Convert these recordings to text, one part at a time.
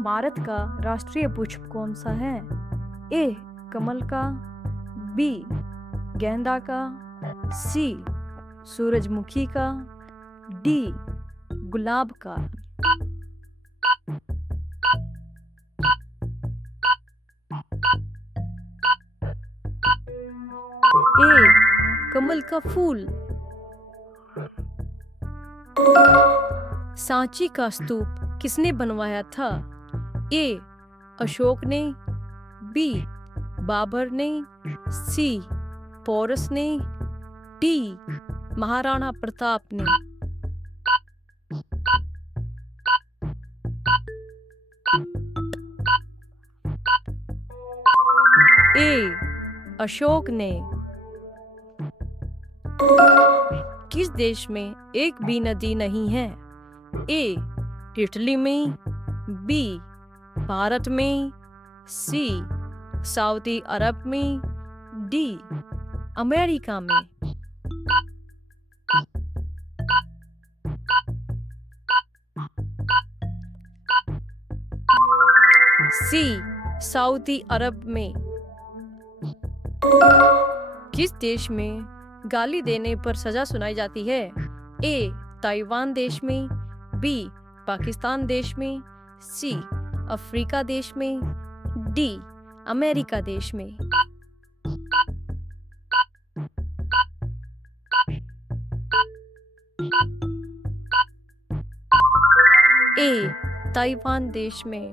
भारत का राष्ट्रीय पुष्प कौन सा है? ए कमल का, बी गेंदा का, सी सूरजमुखी का, डी गुलाब का। ए कमल का फूल। सांची का स्तूप किसने बनवाया था? ए अशोक ने, बी बाबर ने, सी पोरस ने, डी महाराणा प्रताप ने। ए अशोक ने। किस देश में एक भी नदी नहीं है? ए इटली में, बी भारत में, सी सऊदी अरब में, डी अमेरिका में। सी सऊदी अरब में। किस देश में गाली देने पर सजा सुनाई जाती है? ए ताइवान देश में, बी पाकिस्तान देश में, सी अफ्रीका देश में, डी अमेरिका देश में। ए ताइवान देश में।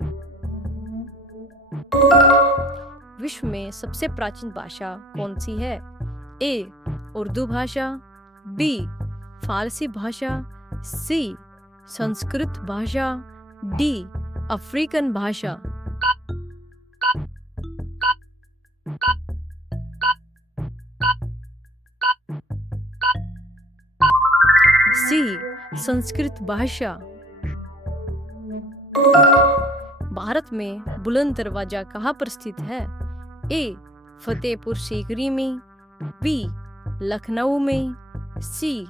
विश्व में सबसे प्राचीन भाषा कौन सी है? ए उर्दू भाषा, बी फारसी भाषा, सी संस्कृत भाषा, डी अफ्रीकन भाषा। सी संस्कृत भाषा। भारत में बुलंद दरवाजा कहाँ पर स्थित है? ए फतेहपुर सीकरी में, बी लखनऊ में, सी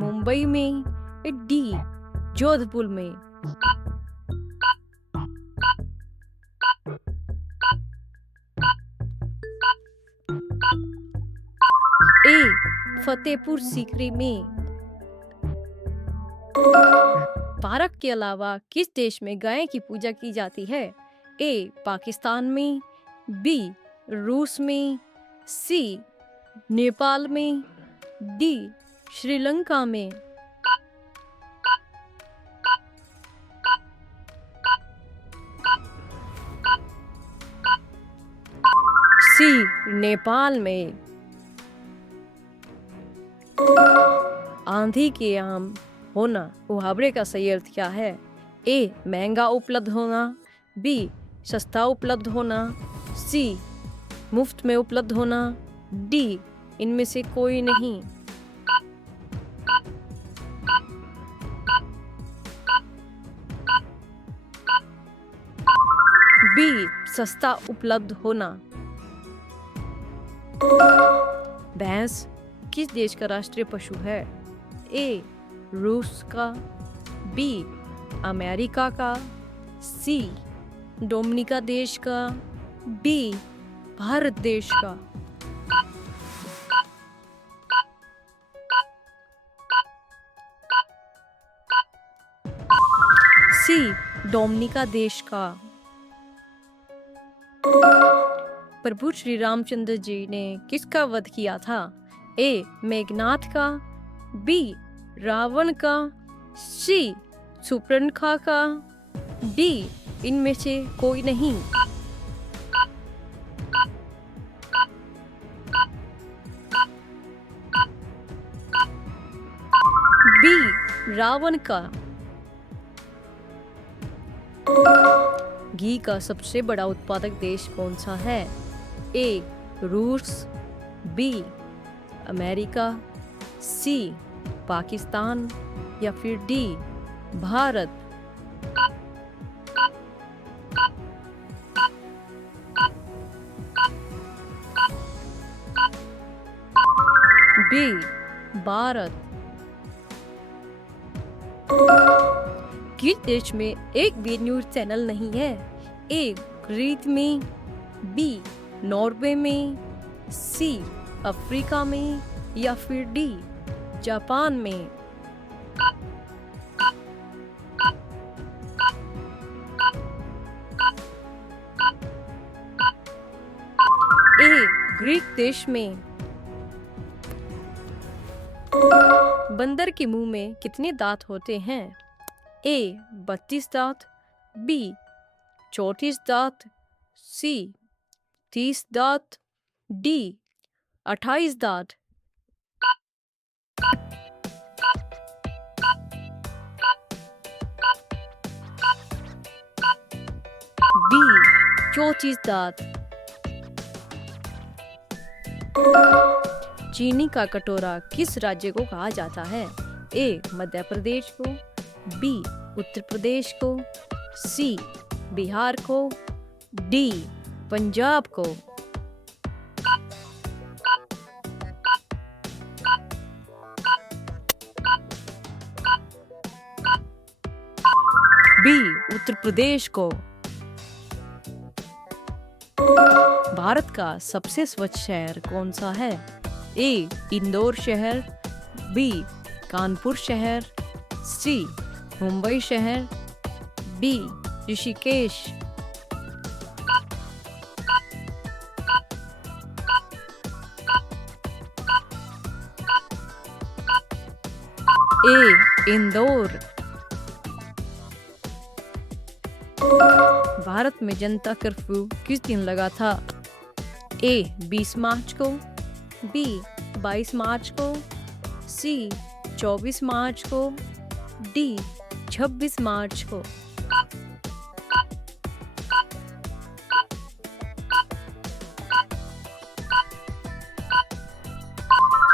मुंबई में, डी जोधपुर में। ए फतेहपुर सीकरी में। भारत के अलावा किस देश में गाय की पूजा की जाती है? ए पाकिस्तान में, बी रूस में, सी नेपाल में, डी श्रीलंका में। सी नेपाल में। आंधी के आम होना मुहावरे का सही अर्थ क्या है? ए महंगा उपलब्ध होना, बी सस्ता उपलब्ध होना, सी मुफ्त में उपलब्ध होना, डी इनमें से कोई नहीं। बी सस्ता उपलब्ध होना। भैंस किस देश का राष्ट्रीय पशु है? ए रूस का, बी अमेरिका का, सी डोमिनिका देश का, डी भारत देश का। सी डोमिनिका देश का। प्रभु श्री रामचंद्र जी ने किसका वध किया था? ए मेघनाथ का, बी रावण का, सी सुपर्णखा का, डी इनमें से कोई नहीं। बी रावण का। घी का सबसे बड़ा उत्पादक देश कौन सा है? ए रूस, बी अमेरिका, सी पाकिस्तान या फिर डी भारत। बी भारत। किस देश में एक भी न्यूज चैनल नहीं है? ए ग्रीस में, बी नॉर्वे में, सी अफ्रीका में या फिर डी जापान में? ए ग्रीक देश में। बंदर के मुंह में कितने दांत होते हैं? ए 32 दांत, बी 34 दांत, सी 30 दांत, डी 28 दांत। डी 34 दांत। चीनी का कटोरा किस राज्य को कहा जाता है? ए मध्य प्रदेश को, बी उत्तर प्रदेश को, सी बिहार को, डी पंजाब को। बी उत्तर प्रदेश को। भारत का सबसे स्वच्छ शहर कौन सा है? ए इंदौर शहर, बी कानपुर शहर, सी मुंबई शहर, डी ऋषिकेश। ए इंदौर। भारत में जनता कर्फ्यू किस दिन लगा था? ए 20 मार्च को, बी 22 मार्च को, सी 24 मार्च को, डी 26 मार्च को।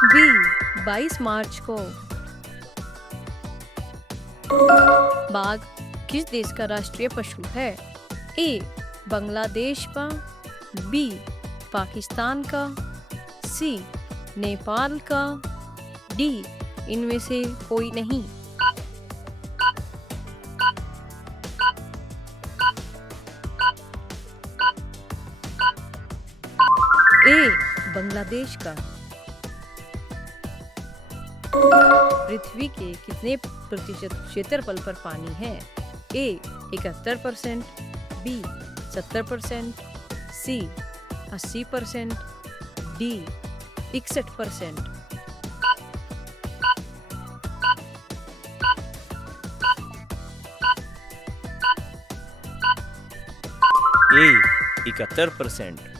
बी 22 मार्च को। बाघ किस देश का राष्ट्रीय पशु है? ए बांग्लादेश का, बी पाकिस्तान का, सी नेपाल का, डी इनमें से कोई नहीं। ए बांग्लादेश का। पृथ्वी के कितने प्रतिशत क्षेत्रफल पर पानी है? ए 71%, बी 70%, सी 80%, डी 61%। ए 71%।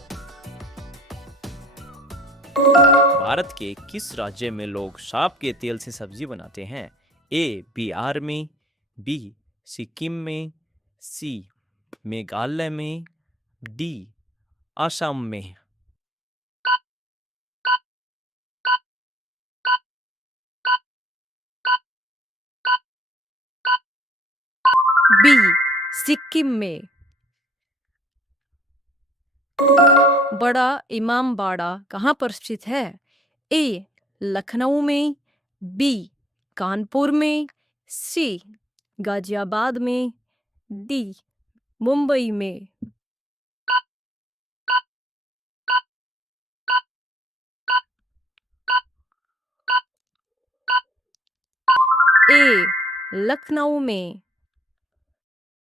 भारत के किस राज्य में लोग सांप के तेल से सब्जी बनाते हैं? ए बिहार में, बी सिक्किम में, सी मेघालय में, डी असम में। बी सिक्किम में। बड़ा इमामबाड़ा कहाँ पर स्थित है? ए लखनऊ में, बी कानपुर में, सी गाजियाबाद में, डी मुंबई में। ए लखनऊ में।